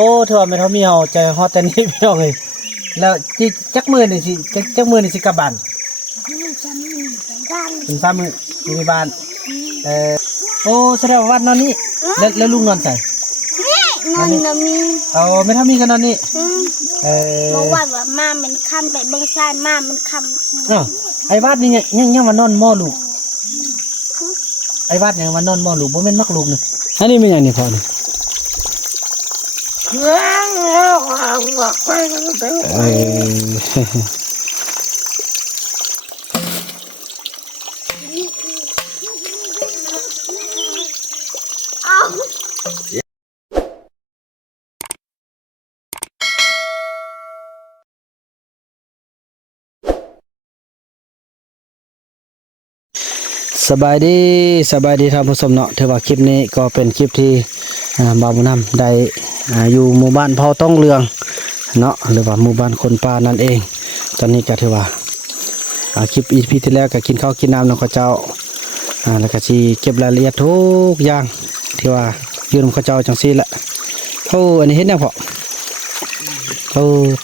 โอ้เธอไม่เท่ามีเฮาใจฮอดแต่นี้พี่น้องเอ้ยแล้วจิจักมื้อนี่สิจักมื้อนี่สิกลับบ้านเป็นฟ้ามื้ออยู่ในบ้านโอ้แสดงว่าวันนอนนี่แล้วลุงนอนใส่นอนนมีเอาไม่เท่ามีกันนอนนี่เมื่อวานว่ามามันคำไปเบิ่งซ้ายมามันคำไอ้วาดนี่ยังมานอนหม้อลูกไอ้วาดยังมานอนหม้อลูกบ่แม่นมักลูกนี่อันนี้เป็นหยังนี่พ่อนี่สบายดีท่านผู้ชมเนาะถือว่าคลิปนี้ก็เป็นคลิปที่บ่าวบุญนำได้อยู่หมู่บ้านเผาต้องเรืองเนาะหรือว่าหมู่บ้านคนป่านั่นเองตอนนี้ก็ถือว่าคลิปอีพีที่แล้วก็กินข้าวกินน้ำน้องข้าเจ้าแล้วก็สิเก็บรายละเอียดทุกอย่างที่ว่าอยู่น้องข้าเจ้าจังซี่แหละอันนี้เห็นยังพอ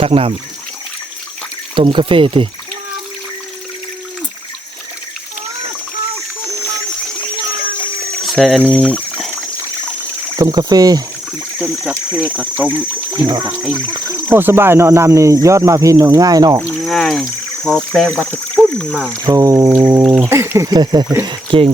ตักน้ำต้มกาแฟติใส่อันนี้ต้มกาแฟก็ต้มกินกับไอ้โอ้สบายเนาะน้ำนี่ยอดมาพี่เนาะง่ายเนาะง่ายพอแปลงบัตรปุ้นมาโอ้เก่ง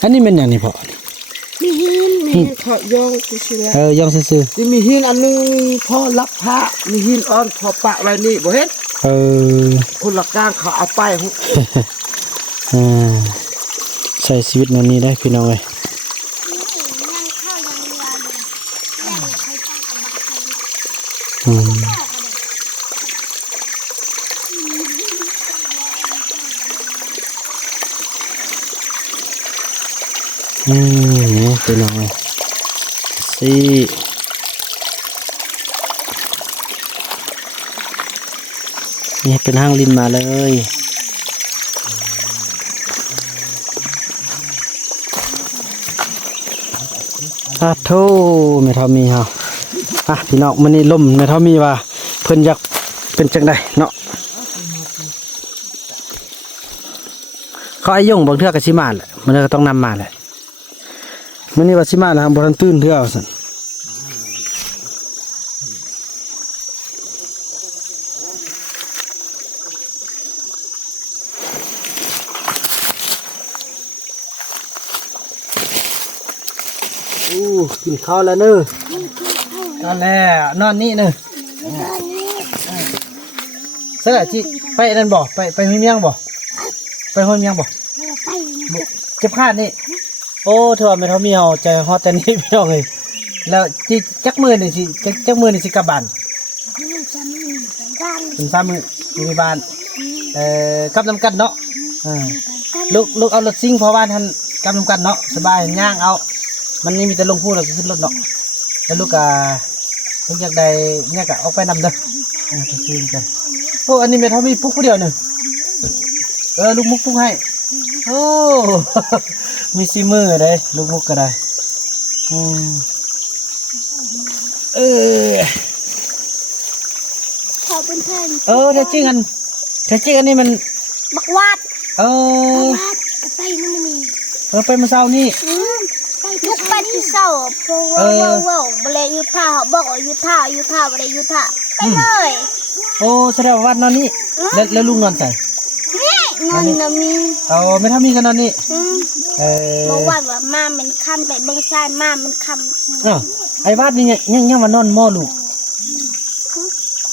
อันนี้เป็นอย่างนี้พอมีหินเถาะยองกูสิแล้วยองซื่อๆมีหินอันนึงพอรับพระมีหินอ่อนพอปะไว้นี่บ่เห็นคนละก้างเขาเอาไปใส่ชีวิตนอนนี้ได้พี่น้องเลยนี่พี่น้องเลยสินี่เป็นห้างลินมาเลยโธ่ไม่เท่ามีเฮาพี่น้องมันนี่ลมไม่เท่ามีว่าเพิ่นอยากเป็นจังไดเนาะเขาไอ้ย่งบางเทื่อก็สิมาแหละมันก็ต้องนำมาแหละมันนี่ว่าสิมาแล้วบ่ทันตื่นเทื่อว่าซั่นกินข้าวแล้วเนอะนอนแล้วนอนนี่เนอะสระจิไปนั่นบ่ไปห้วยเมียงบ่ไปห้วยเมียงบ่เจ็บขาดนี่โอ้เธอไม่เท่ามีเฮาใจฮอดแต่นี้พี่น้องเลยแล้วจิจักมื้อนี่สิจักมื้อนี่สิกลับบ้านเป็นฟ้ามื้ออยู่ในบ้านกลับนำกันเนาะลูกเอารถซิ่งเพราะว่าท่านกลับนำกันเนาะสบายย่างเอามันนี่มีแต่ลงพูดเราขึ้นรถเนาะแล้วลูกอยากได้เนี่ยกะเอาไปนำเด้อไปซื้อกันโอ้อันนี้เมทัลมีปุ๊กผู้เดียวหนึ่งลูกมุกปุ๊กให้โอ้มีซีมือได้ลูกมุกก็ได้เขาเป็นเพื่อนแท้จริงอันนี้มันบักวาดไปนี่มันนี่ไปเมื่อเช้านี่ทุกไปที่เศร้าเพราะว่าบริยุทธาเขาบอกว่ายุทธาบริยุทธาไปเลยโอ้แสดงว่าวันนอนนี่แล้วลุงนอนใส่นอนนมีไม่ทำมีกันนอนนี่เมื่อวานว่ามามันคำไปเบิ่งซ้ายมามันคำไอ้วาดนี่ยังมานอนหม้อลูก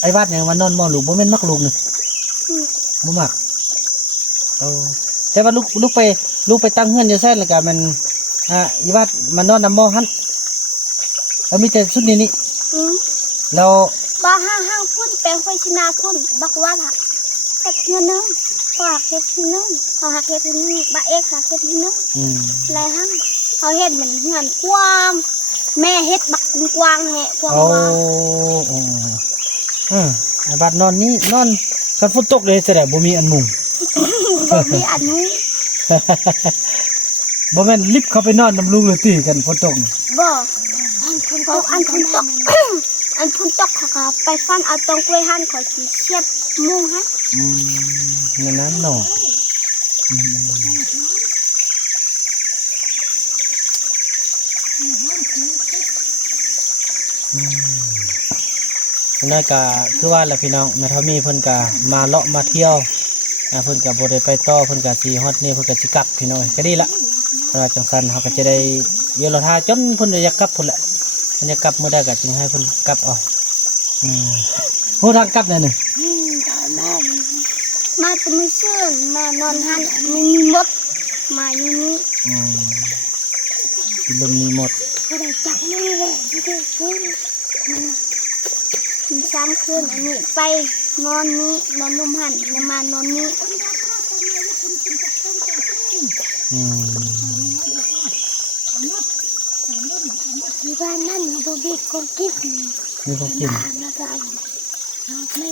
ไอ้วาดยังมานอนหม้อลูกบ่แม่นมักลูกนี่บ่มักแต่ว่าลูกไปตั้งเฮือนอยู่แซ่แล้วก็มันอีวาดมันนอนน้ำหม้อหันแล้วมีแต่ชุดนี้นี่แล้วบ้าห้างพุ่นแปลงไฟชินาพุ่นบักว่าหักเฮ็ดเงินนึงเขาหักเฮ็ดเงินนึงเขาหักเฮ็ดเงินนึงบ้าเอกหักเฮ็ดเงินนึงไรห้างเขาเฮ็ดเหมือนเงินกว้างแม่เฮ็ดบักกว้างแหะกว้างว่าไอ้บ้านนอนนี่นอนคันฝนตกเลยแสดงบ่มีอันมุงบ่มีอันมุงบ่แม่นลิฟต์เข้าไปนอนน้ำลุงเลยตีกันฝนตกบ่ เ พออันพุ่นตก อันพุ่นตกเขาก็ไปฟันเอาตรงกล้วยหั่นขอสิเสียบมุงฮะ นั่นนั้นเนาะนั่นก็คือว่าแหละพี่น้องแม่เฒ่ามีเพิ่นก็มาเลาะมาเที่ยวเพิ่นก็บ่ได้ไปต่อเพิ่นก็สิฮอดนี่เพิ่นก็สิกลับพี่น้องก็ดีละเพราะว่าจังซั่นเฮาก็จะได้เยอะละท่าจนเพิ่นอยากกลับพุ่นแหละเพิ่นอยากกลับมื้อใดก็จึงให้เพิ่นกลับเอาฮู้ทางกลับแน่นึง มาจะไม่เชื่อมานอนหันมีมดมาอยู่นี่ กินลมมีหมด ก็ได้จับมือเลยที่ได้ขึ้นมันซ้ำคืนอันนี้ไปนอนนี้นอนนุ่มหันแล้วมานอนนี้ ที่บ้านนั่นเราบีบของกิน มีของกิน แล้วก็ไม่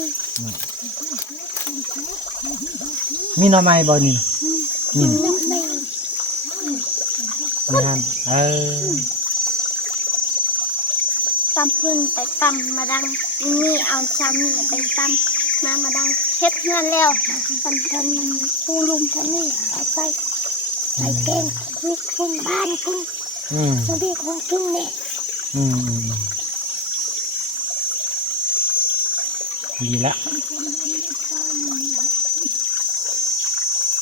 มีหน่อไม้บ่นี่นี่ ไม่ มีหั่นตำพื้นไปตำมาดังนี่เอาซ้ำนี่ไปตำมาดังเฮ็ดเฮือนแล้วทันปูลุมทันนี่เอาไปแกงลูกคุณบ้านคุณสบีของกินเนี่ย ดีละ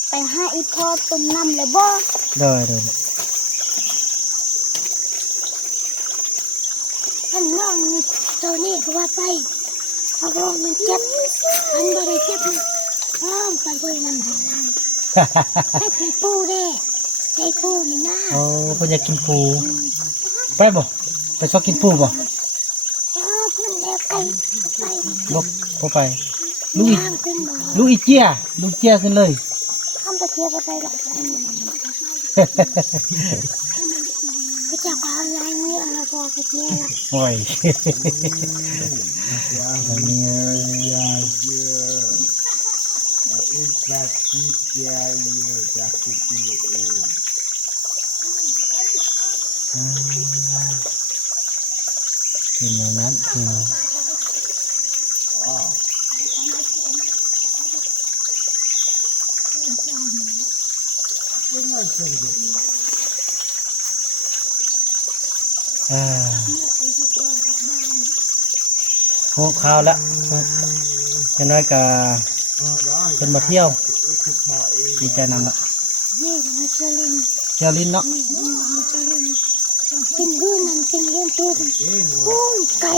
ไปหาอีพ่อต้มน้ำเลยบ่ เด้อ ท่านน้องเจ้านี่ก็ว่าไปเขาบอกมันเจ็บอันบ่ได้เจ็บอ้อมไปด้วยมันให้เป็นปูเด้ให้ปูนี่นะ โอ้เพิ่นอยากกินปูไปบ่ไปชอบกินปูบ่ เพิ่นแล้วไป บ่ไปลูกอี ทางขึ้นบ่ ลูกเจียขึ้นเลย ทำไปเที่ยวไปหรอกไปจับอะไรนี่อะไรพอไปเที่ยวละ โอ้ยมีกินในนั้นโอ้ข้าวแล้วจะน้อยกะเป็นมาเที่ยวดีใจนำละ นี่มาเชลิน เที่ยวลิ้นเนาะ มาเชลินเป็นเรื่องนั้นเป็นเรื่องตู้โอ้ยไก่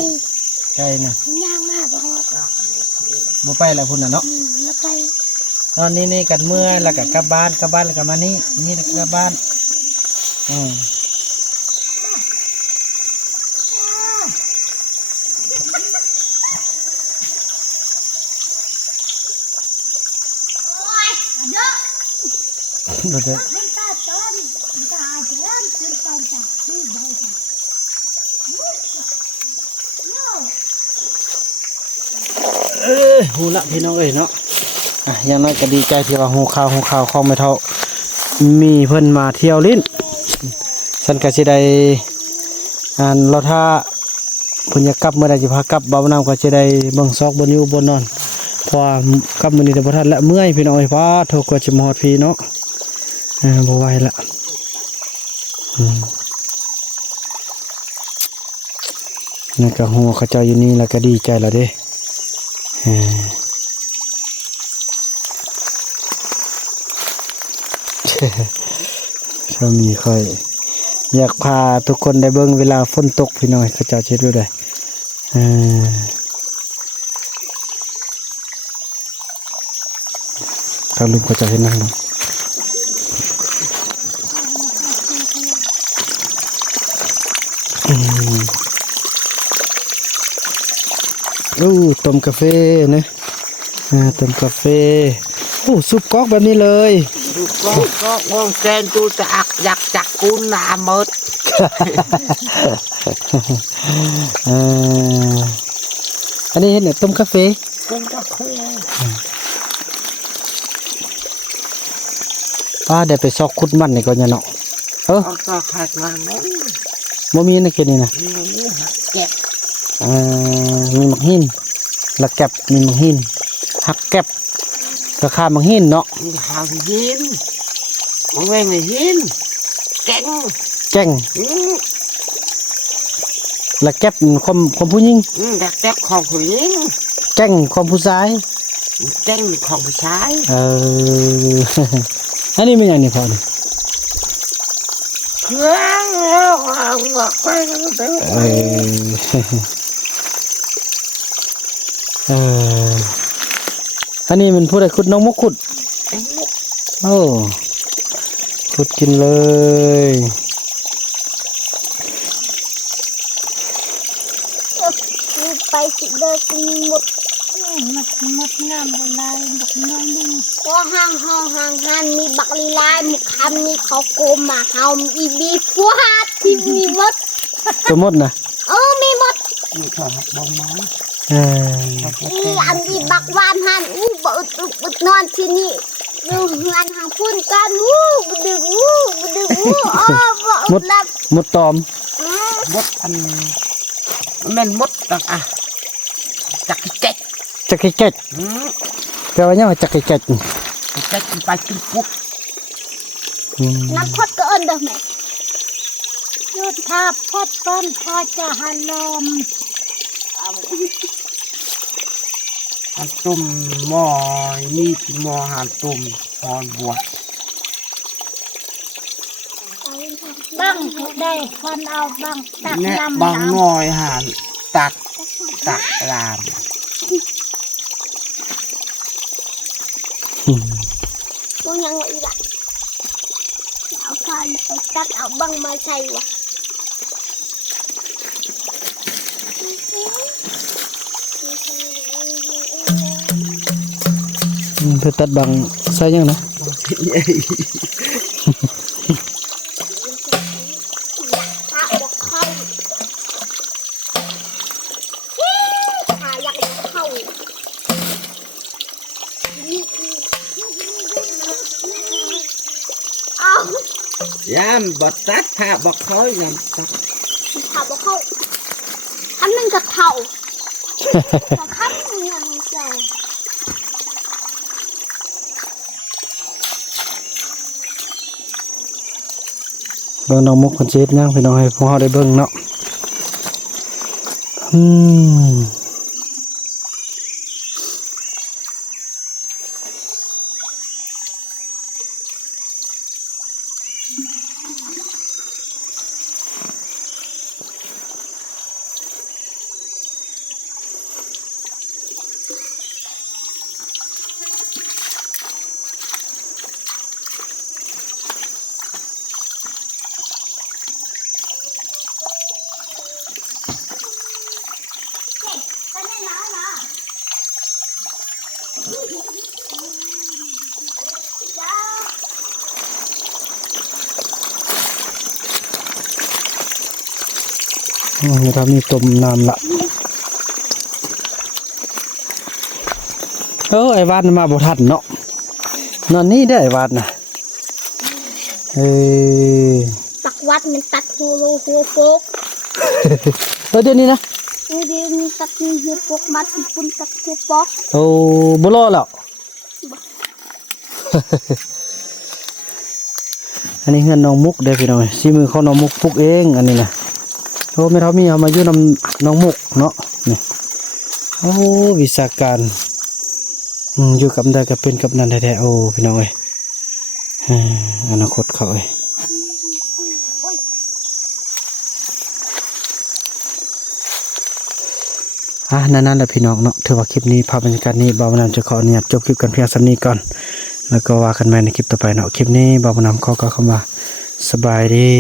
ไกลน่ะ ย่างมากบอกว่า บ่ไปแล้วพุ่นน่ะเนาะ แล้วไก่ ตอนนี้กันเมื่อแล้วก็กลับบ้านแล้วก็มานี่แล้วก็กลับบ้านบ่ได้หูละพี่น้องเอ้ยเนาะอย่างน้อยก็ดีใจที่ว่าหูข่าวของไม่เท่ามีเพิ่นมาเที่ยวลิ้นฉันก็สิได้เราถ้าเพิ่นอยากกลับเมื่อใดสิพากลับบ่าวน้ำก็สิได้เบิ่งซอกบ่อยู่บ่นอนเพราะว่ากลับมื้อนี้ได้บ่ทันละเมื่อยพี่น้องเอ้ยพาโทรกว่าสิมาฮอดพี่เนาะบ่ไหวละนี่ก็หัวเขาเจ้าอยู่นี่แล้วก็ดีใจแล้วเด้ถ้ามีค่อยอยากพาทุกคนได้เบิ่งเวลาฝนตกพี่น้อยเขาเจ้าเช็ดด้วยได้เขาลืมเขาเจ้าเห็นนั่งลงต้มกาแฟนะต้มกาแฟซุปก๊อกแบบนี้เลย ก็มองแซนตูจะอักอยากจักกูหนาหมด อันนี้เห็นเนี่ยต้มกาแฟ เป็นก็คือ ป้าได้ไปซอกคุดมันนี่ก็เนี่ยเนาะเอาต่อขาดมาไหม บ่มีในเขตนี้นะ แก็บ มีหมักหินละแก็บมีหมักหินหักแก็บก็ค่าหมักหินเนาะ หาหินมันแม่งหินแก่ง แจ้งละแก็บความผู้หญิง ดักแก๊บของผู้หญิง แจ้งความผู้ชาย แก่งของผู้ชาย อันนี้เป็นอย่างนี้พอนี่ เครื่องแล้วว่าไปกันเด้อ อันนี้มันพูดอะไรขุดน้องมกขุดโอ้ขุดกินเลย ไปสิเดินหมด หมดงามบนลายบักน้อยนึง ก็ห่างมีบักลีลายมีคำมีเขาโกมมาเฮามีบีฟวาดที่มีหมด ตัวมดนะ มีหมด นี่ก็บ่มา อีอันอีบักวานหันบึดนอนที่นี่ดูงานทางพุ่นกันบึดึกบ่ลับ มดตอม มดอันแม่นมดตักจักเจ็ด จักรเก็ดแปลว่าเนี่ยจักรเก็ด เจ็ดไปกินปุ๊บ น้ำพดก็เอิ้นเด้อแม่ ยุดทาพดต้นพอจะหันลม หันตุ่มหม้อนี่หม้อหันตุ่มหอนบัว บังได้คนเอาบังตัก เนี่ย น้ำ บางหน่อยหันตักลาม ตัวยังไงล่ะเอาไฟไปตักเอาบังมาใส่วะ เพื่อตัดบังใส่ยังนะ ถ้าบอกเข้าถ้าอยากเข้านี่คือเอา ยามบดตัดผ้าบกคอยยามตัด ถ้าบอกเข้าอันนึงกับเท่าแต่ขั้นนึงยังใจ เบิ่งน้องมุกคนเจ็ดย่างพี่น้องให้พวกเราได้เบิ่งเนาะเรามีต้มน้ำละไอ้วาดมาบ่ทันเนาะนอนนี่ได้ไอ้วาดนะตักวัดมันตัดหัวโลหัวโฟก เดี๋ยวนี้นะ เดี๋ยวนี้ตัดหัวโฟกมัดปุ่นตัดหัวปอก บ่รอแล้ว อันนี้เฮือนน้องมุกเด้อพี่น้องซีมือเขาน้องมุกปลูกเองอันนี้นะไม่เท่ามีเอามาอยู่นำน้องมุกเนาะนี่วิชาการอยู่กับใดก็เป็นกับนั่นแท้ๆพี่น้องเอ้ยอนาคตเขาเอ้ยนั่นแหละพี่น้องเนาะถือว่าคลิปนี้ภาพบรรยากาศนี้บ่าวน้ำจะขออนุญาตจบคลิปกันเพียงส่ำนี้ก่อนแล้วก็ว่ากันใหม่ในคลิปต่อไปเนาะคลิปนี้บ่าวน้ำขอกล่าวคำว่าสบายดี